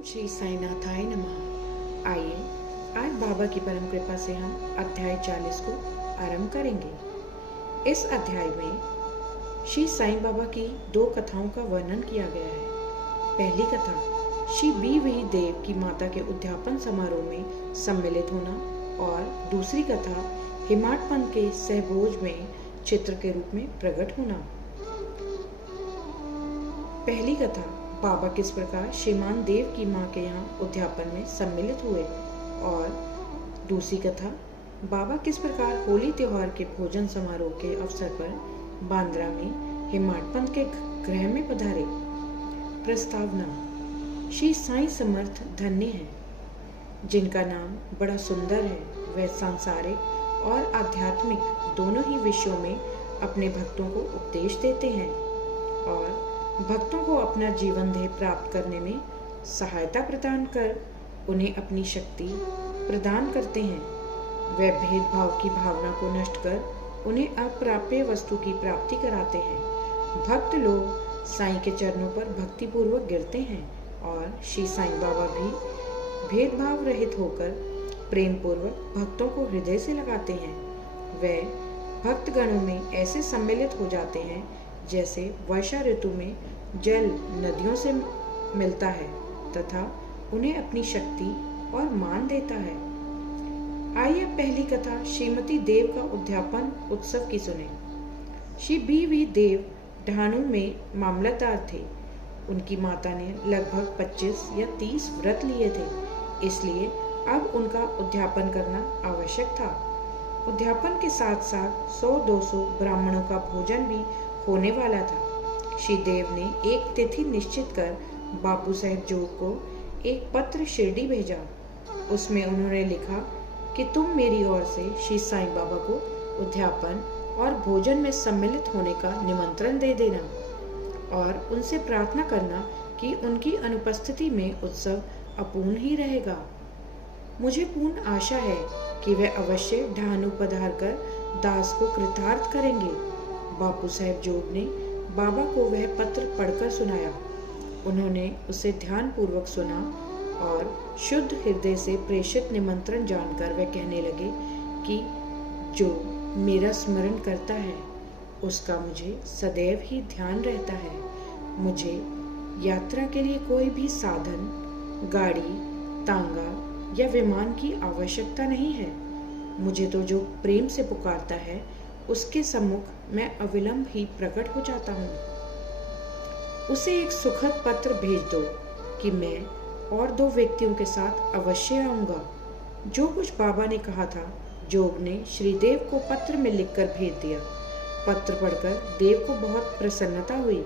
ओम श्री साईनाथाय नमः। आइए आज बाबा की परम कृपा से हम अध्याय 40 को आरंभ करेंगे। इस अध्याय में श्री साईं बाबा की दो कथाओं का वर्णन किया गया है। पहली कथा श्री बी देव की माता के उद्यापन समारोह में सम्मिलित होना और दूसरी कथा हिमाटपंथ के सहभोज में चित्र के रूप में प्रकट होना। पहली कथा बाबा किस प्रकार श्रीमान देव की मां के यहाँ उद्यापन में सम्मिलित हुए और दूसरी कथा बाबा किस प्रकार होली त्योहार के भोजन समारोह के अवसर पर बांद्रा में हिमाटपंथ के गृह में पधारे। प्रस्तावना। श्री साईं समर्थ धन्य हैं, जिनका नाम बड़ा सुंदर है। वह सांसारिक और आध्यात्मिक दोनों ही विषयों में अपने भक्तों को उपदेश देते हैं और भक्तों को अपना जीवन ध्येय प्राप्त करने में सहायता प्रदान कर उन्हें अपनी शक्ति प्रदान करते हैं। वे भेदभाव की भावना को नष्ट कर उन्हें अप्राप्य वस्तु की प्राप्ति कराते हैं। भक्त लोग साईं के चरणों पर भक्तिपूर्वक गिरते हैं और श्री साईं बाबा भी भेदभाव रहित होकर प्रेम पूर्वक भक्तों को हृदय से लगाते हैं। वे भक्तगणों में ऐसे सम्मिलित हो जाते हैं जैसे वर्षा ऋतु में जल नदियों से मिलता है तथा उन्हें अपनी शक्ति और मान देता है। आइए पहली कथा श्रीमती देव का उद्यापन उत्सव की सुने। श्री बी देव ढाणू में मामलतदार थे। उनकी माता ने लगभग 25 या 30 व्रत लिए थे, इसलिए अब उनका उद्यापन करना आवश्यक था। उद्यापन के साथ साथ 100-200 ब्राह्मणों का भोजन भी होने वाला था। श्री देव ने एक तिथि निश्चित कर बापू साहेब जोग को एक पत्र शिरडी भेजा। उसमें उन्होंने लिखा कि तुम मेरी ओर से श्री साईं बाबा को उद्यापन और भोजन में सम्मिलित होने का निमंत्रण दे देना और उनसे प्रार्थना करना कि उनकी अनुपस्थिति में उत्सव अपूर्ण ही रहेगा। मुझे पूर्ण आशा है कि वे अवश्य ढाणू पधार कर दास को कृतार्थ करेंगे। बापू साहेब जोग ने बाबा को वह पत्र पढ़कर सुनाया। उन्होंने उसे ध्यान पूर्वक सुना और शुद्ध हृदय से प्रेषित निमंत्रण जानकर वे कहने लगे कि जो मेरा स्मरण करता है उसका मुझे सदैव ही ध्यान रहता है। मुझे यात्रा के लिए कोई भी साधन, गाड़ी, तांगा या विमान की आवश्यकता नहीं है। मुझे तो जो प्रेम से पुकारता है उसके सम्मुख मैं अविलंब ही प्रकट हो जाता हूँ। उसे एक सुखद पत्र भेज दो कि मैं और 2 व्यक्तियों के साथ अवश्य आऊँगा। जो कुछ बाबा ने कहा था जोग ने श्रीदेव को पत्र में लिखकर भेज दिया। पत्र पढ़कर देव को बहुत प्रसन्नता हुई,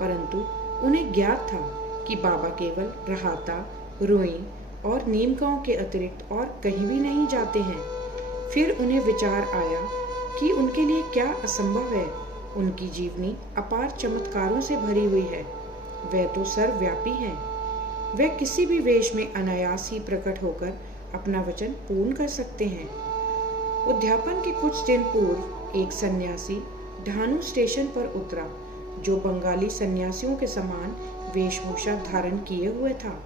परंतु उन्हें ज्ञात था कि बाबा केवल रहाता, रुई और नीम गांव के अतिरिक्त और कहीं भी नहीं जाते हैं। फिर उन्हें विचार आया कि उनके लिए क्या असंभव है। उनकी जीवनी अपार चमत्कारों से भरी हुई है। वे तो सर्वव्यापी हैं। वे किसी भी वेश में अनायास ही प्रकट होकर अपना वचन पूर्ण कर सकते हैं। उद्यापन के कुछ दिन पूर्व एक सन्यासी ढाणू स्टेशन पर उतरा, जो बंगाली सन्यासियों के समान वेशभूषा धारण किए हुए था।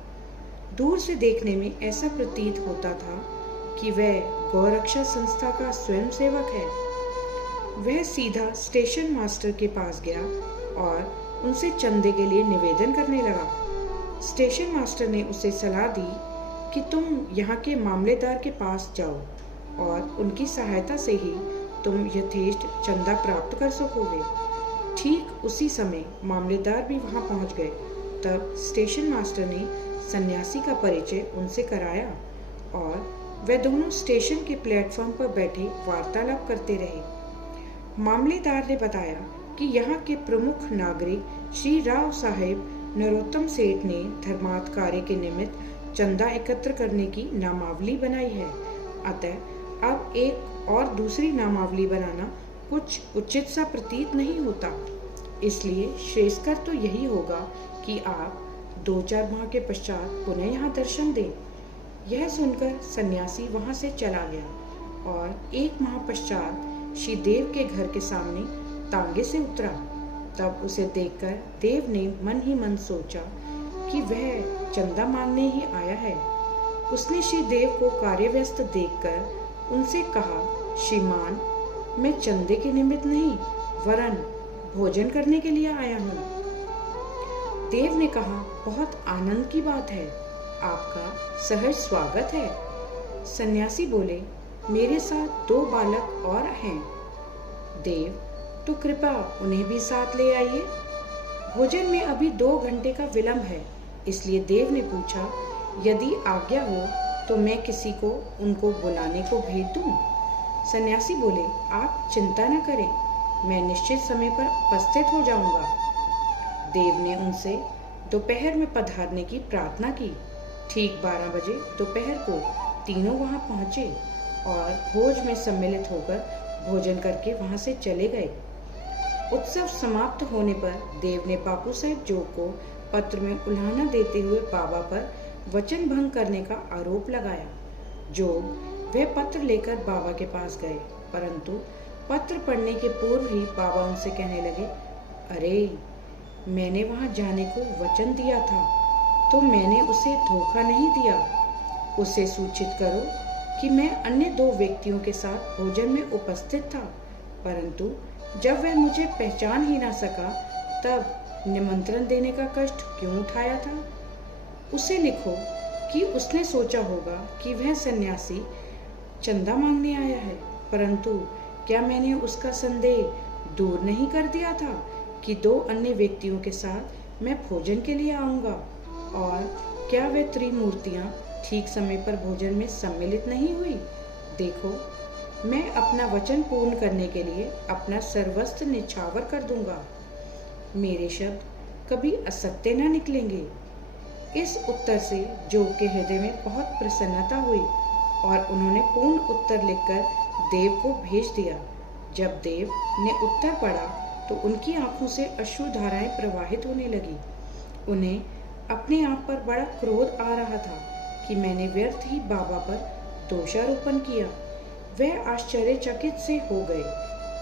दूर से देखने में ऐसा प्रतीत होता था कि वह गौरक्षा संस्था का स्वयंसेवक है। वह सीधा स्टेशन मास्टर के पास गया और उनसे चंदे के लिए निवेदन करने लगा। स्टेशन मास्टर ने उसे सलाह दी कि तुम यहाँ के मामलेदार के पास जाओ और उनकी सहायता से ही तुम यथेष्ट चंदा प्राप्त कर सकोगे। ठीक उसी समय मामलेदार भी वहाँ पहुँच गए। तब स्टेशन मास्टर ने सन्यासी का परिचय उनसे कराया और वे दोनों स्टेशन के प्लेटफॉर्म पर बैठे वार्तालाप करते रहे। मामलेदार ने बताया कि यहाँ के प्रमुख नागरिक श्री राव साहेब नरोत्तम सेठ ने धर्मार्थ कार्य के निमित्त चंदा एकत्र करने की नामावली बनाई है। अतः अब एक और दूसरी नामावली बनाना कुछ उचित सा प्रतीत नहीं होता। इसलिए श्रेयस्कर तो यही होगा कि आप 2-4 माह के पश्चात पुनः यहाँ दर्शन दें। यह सुनकर सन्यासी वहाँ से चला गया और 1 माह पश्चात श्री देव के घर के सामने तांगे से उतरा। तब उसे देखकर देव ने मन ही मन सोचा कि वह चंदा मांगने ही आया है। उसने श्री देव को कार्यव्यस्त देखकर उनसे कहा, श्रीमान, मैं चंदे के निमित्त नहीं वरन भोजन करने के लिए आया हूँ। देव ने कहा, बहुत आनंद की बात है, आपका सहर्ष स्वागत है। सन्यासी बोले, मेरे साथ 2 बालक और हैं। देव, तो कृपया उन्हें भी साथ ले आइए। भोजन में अभी 2 घंटे का विलंब है, इसलिए देव ने पूछा, यदि आज्ञा हो तो मैं किसी को उनको बुलाने को भेज दूं? सन्यासी बोले, आप चिंता न करें, मैं निश्चित समय पर उपस्थित हो जाऊंगा। देव ने उनसे दोपहर में पधारने की प्रार्थना की। ठीक 12 बजे दोपहर को तीनों वहां पहुंचे और भोज में सम्मिलित होकर भोजन करके वहां से चले गए। उत्सव समाप्त होने पर देव ने बापू साहब जोग को पत्र में उल्हाना देते हुए बाबा पर वचन भंग करने का आरोप लगाया। जोग वह पत्र लेकर बाबा के पास गए, परंतु पत्र पढ़ने के पूर्व ही बाबा उनसे कहने लगे, अरे, मैंने वहां जाने को वचन दिया था, तो मैंने उसे धोखा नहीं दिया। उसे सूचित करो कि मैं अन्य 2 व्यक्तियों के साथ भोजन में उपस्थित था, परंतु जब वह मुझे पहचान ही ना सका तब निमंत्रण देने का कष्ट क्यों उठाया था। उसे लिखो कि उसने सोचा होगा कि वह सन्यासी चंदा मांगने आया है, परंतु क्या मैंने उसका संदेह दूर नहीं कर दिया था कि 2 अन्य व्यक्तियों के साथ मैं भोजन के लिए आऊंगा, और क्या वे त्रिमूर्तियां ठीक समय पर भोजन में सम्मिलित नहीं हुई। देखो, मैं अपना वचन पूर्ण करने के लिए अपना सर्वस्व निछावर कर दूंगा। मेरे शब्द कभी असत्य न निकलेंगे। इस उत्तर से जोग के हृदय में बहुत प्रसन्नता हुई और उन्होंने पूर्ण उत्तर लिखकर देव को भेज दिया। जब देव ने उत्तर पढ़ा तो उनकी आंखों से अश्रुधाराएं प्रवाहित होने लगी। उन्हें अपने आप पर बड़ा क्रोध आ रहा था कि मैंने व्यर्थ ही बाबा पर दोषारोपण किया। वह आश्चर्यचकित से हो गए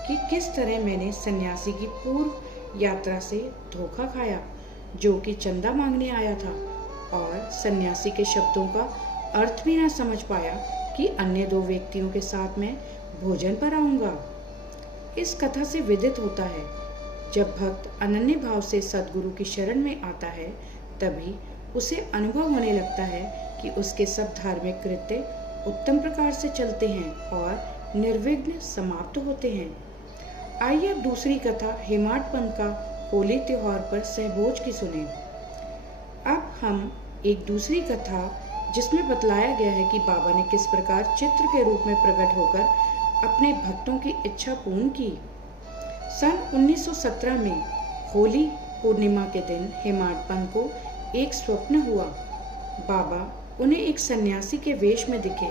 कि किस तरह मैंने सन्यासी की पूर्व यात्रा से धोखा खाया, जो कि चंदा मांगने आया था, और सन्यासी के शब्दों का अर्थ भी ना समझ पाया कि अन्य 2 व्यक्तियों के साथ मैं भोजन पर आऊंगा। इस कथा से विदित होता है, जब भक्त अनन्य भाव से सद्गुरु की शरण में आता है, तभी उसे अनुभव होने लगता है कि उसके सब धार्मिक कृत्य उत्तम प्रकार से चलते हैं और निर्विघ्न समाप्त होते हैं। आइए अब दूसरी कथा हेमाड पंत का होली त्योहार पर सहभोज की सुने। अब हम एक दूसरी कथा जिसमें बतलाया गया है कि बाबा ने किस प्रकार चित्र के रूप में प्रकट होकर अपने भक्तों की इच्छा पूर्ण की। सन 1917 में होली पूर्णिमा के दिन हेमाड पंत को एक स्वप्न हुआ। बाबा उन्हें एक सन्यासी के वेश में दिखे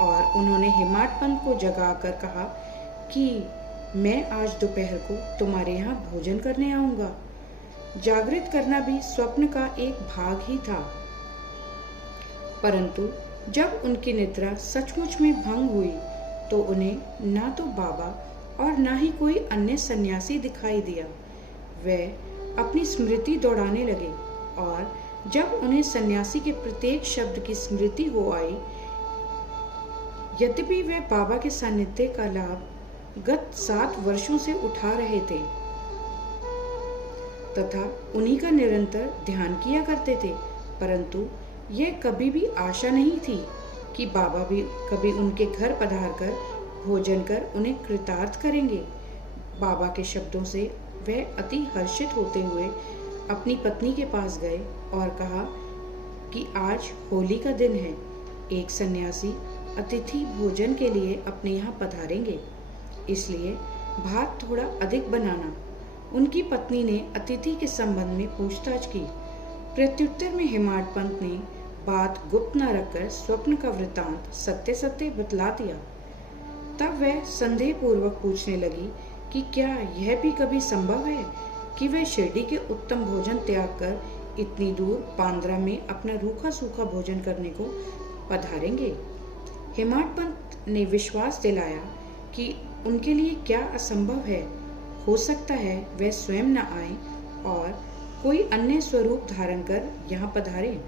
और उन्होंने हेमाड पंत को जगाकर कहा कि मैं आज दोपहर को तुम्हारे यहाँ भोजन करने आऊंगा। जागृत करना भी स्वप्न का एक भाग ही था, परंतु जब उनकी निद्रा सचमुच में भंग हुई तो उन्हें ना तो बाबा और ना ही कोई अन्य सन्यासी दिखाई दिया। वे अपनी स्मृति दौड़ाने लगे और जब उन्हें सन्यासी के प्रत्येक शब्द की स्मृति हो आई, यद्यपि वे बाबा के सानिध्य का लाभ गत 7 वर्षों से उठा रहे थे तथा उन्हीं का निरंतर ध्यान किया करते थे, परंतु यह कभी भी आशा नहीं थी कि बाबा भी कभी उनके घर पधारकर भोजन कर उन्हें कृतार्थ करेंगे। बाबा के शब्दों से वह अति हर्षित होते हुए अपनी पत्नी के पास गए और कहा कि आज होली का दिन है, एक सन्यासी अतिथि भोजन के लिए अपने यहाँ पधारेंगे, इसलिए भात थोड़ा अधिक बनाना। उनकी पत्नी ने अतिथि के संबंध में पूछताछ की। प्रत्युत्तर में हेमाड पंत ने बात गुप्त न रखकर स्वप्न का वृत्तांत सत्य सत्य बतला दिया। तब वह संदेह पूर्वक पूछने लगी कि क्या यह भी कभी संभव है कि वह शिरडी के उत्तम भोजन त्याग कर इतनी दूर बांद्रा में अपना रूखा सूखा भोजन करने को पधारेंगे। हेमाड पंत ने विश्वास दिलाया कि उनके लिए क्या असंभव है, हो सकता है वह स्वयं न आए और कोई अन्य स्वरूप धारण कर यहाँ पधारे।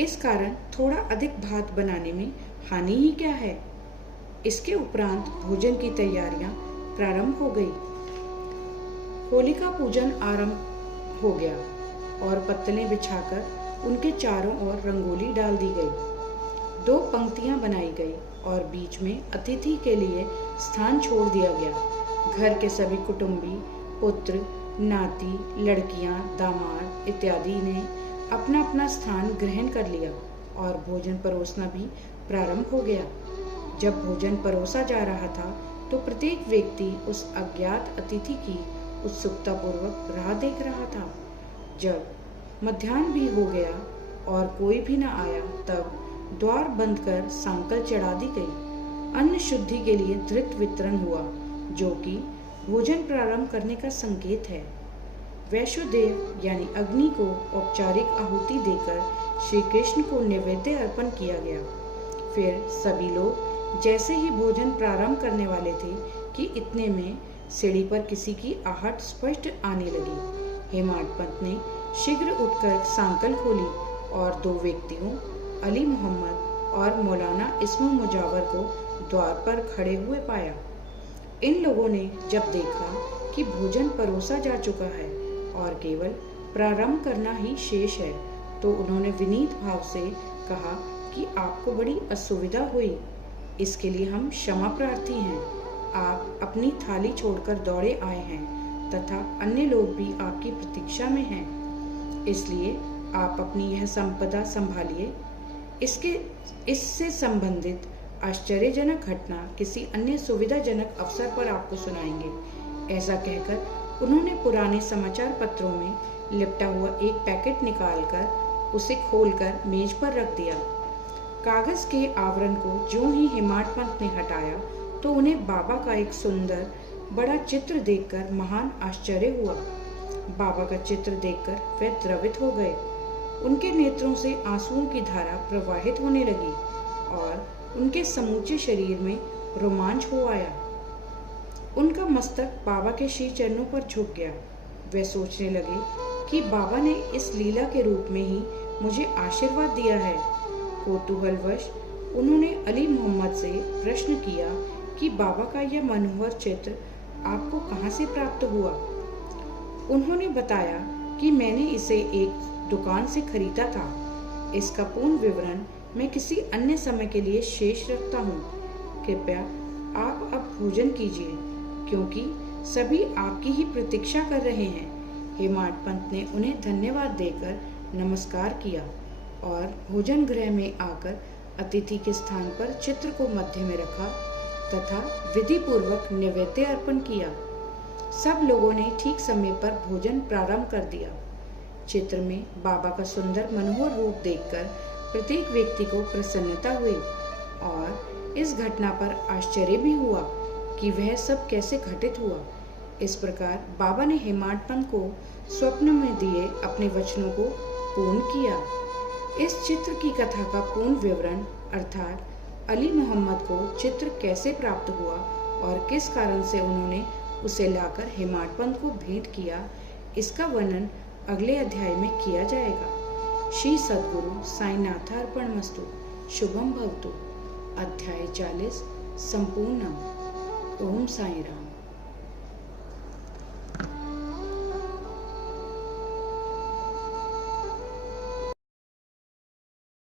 इस कारण थोड़ा अधिक भात बनाने में हानि ही क्या है। इसके उपरांत भोजन की तैयारियां प्रारंभ हो गई। होलिका पूजन आरंभ हो गया और पत्तलें बिछाकर उनके चारों ओर रंगोली डाल दी गई। 2 पंक्तियां बनाई गई और बीच में अतिथि के लिए स्थान छोड़ दिया गया। घर के सभी कुटुंबी, पुत्र, नाती, लड़कियां, दामाद इत्यादि ने अपना अपना स्थान ग्रहण कर लिया और भोजन परोसना भी प्रारंभ हो गया। जब भोजन परोसा जा रहा था तो प्रत्येक व्यक्ति उस अज्ञात अतिथि की उत्सुकतापूर्वक राह देख रहा था। जब मध्याह्न भी हो गया और कोई भी न आया, तब द्वार बंद कर सांकल चढ़ा दी गई। अन्न शुद्धि के लिए धृत वितरण हुआ, जो कि भोजन प्रारंभ करने का संकेत है। वैश्वदेव यानी अग्नि को औपचारिक आहुति देकर श्री कृष्ण को नैवेद्य अर्पण किया गया। फिर सभी लोग जैसे ही भोजन प्रारंभ करने वाले थे कि इतने में सीढ़ी पर किसी की आहट स्पष्ट आने लगी। हेमाड पंत ने शीघ्र उठकर सांकल खोली और 2 व्यक्तियों, अली मोहम्मद और मौलाना इस्मो मुजावर को द्वार पर खड़े हुए पाया। इन लोगों ने जब देखा कि भोजन परोसा जा चुका है और केवल प्रारंभ करना ही शेष है, तो उन्होंने विनीत भाव से कहा कि आपको बड़ी असुविधा हुई, इसके लिए हम क्षमा प्रार्थी हैं। आप अपनी थाली छोड़कर दौड़े आए हैं तथा अन्य लोग भी आपकी प्रतीक्षा में हैं, इसलिए आप अपनी यह संपदा संभालिए। इससे संबंधित आश्चर्यजनक घटना किसी अन्य सुविधाजनक अवसर पर आपको सुनाएंगे। ऐसा कहकर उन्होंने पुराने समाचार पत्रों में लिपटा हुआ एक पैकेट निकालकर उसे खोलकर मेज पर रख दिया। कागज के आवरण को जो ही हेमाड पंत ने हटाया तो उन्हें बाबा का एक सुंदर बड़ा चित्र देखकर महान आश्चर्य हुआ। बाबा का चित्र देखकर वे द्रवित हो गए। उनके नेत्रों से आंसुओं की धारा प्रवाहित होने लगी और उनके समूचे शरीर में रोमांच हो आया। उनका मस्तक बाबा के श्री चरणों पर झुक गया। वे सोचने लगे कि बाबा ने इस लीला के रूप में ही मुझे आशीर्वाद दिया है। कौतूहलवश उन्होंने अली मोहम्मद से प्रश्न किया कि बाबा का यह मनोहर चित्र आपको कहाँ से प्राप्त हुआ। उन्होंने बताया कि मैंने इसे एक दुकान से खरीदा था। इसका पूर्ण विवरण मैं किसी अन्य समय के लिए शेष रखता हूँ। कृपया आप अब भोजन कीजिए, क्योंकि सभी आपकी ही प्रतीक्षा कर रहे हैं। हेमाड पंत ने उन्हें धन्यवाद देकर नमस्कार किया और भोजन गृह में आकर अतिथि के स्थान पर चित्र को मध्य में रखा तथा विधि पूर्वक नैवेद्य अर्पण किया। सब लोगों ने ठीक समय पर भोजन प्रारंभ कर दिया। चित्र में बाबा का सुंदर मनोहर रूप देखकर प्रत्येक व्यक्ति को प्रसन्नता हुई और इस घटना पर आश्चर्य भी हुआ कि वह सब कैसे घटित हुआ। इस प्रकार बाबा ने हेमाड पंत को स्वप्न में दिए अपने वचनों को पूर्ण किया। इस चित्र की कथा का पूर्ण विवरण अर्थात अली मोहम्मद को चित्र कैसे प्राप्त हुआ और किस कारण से उन्होंने उसे लाकर हेमाड पंत को भेंट किया, इसका वर्णन अगले अध्याय में किया जाएगा। श्री सद्गुरु साईनाथार्पणमस्तु। शुभम भवतु। अध्याय 40 संपूर्णम। ओम साई राम।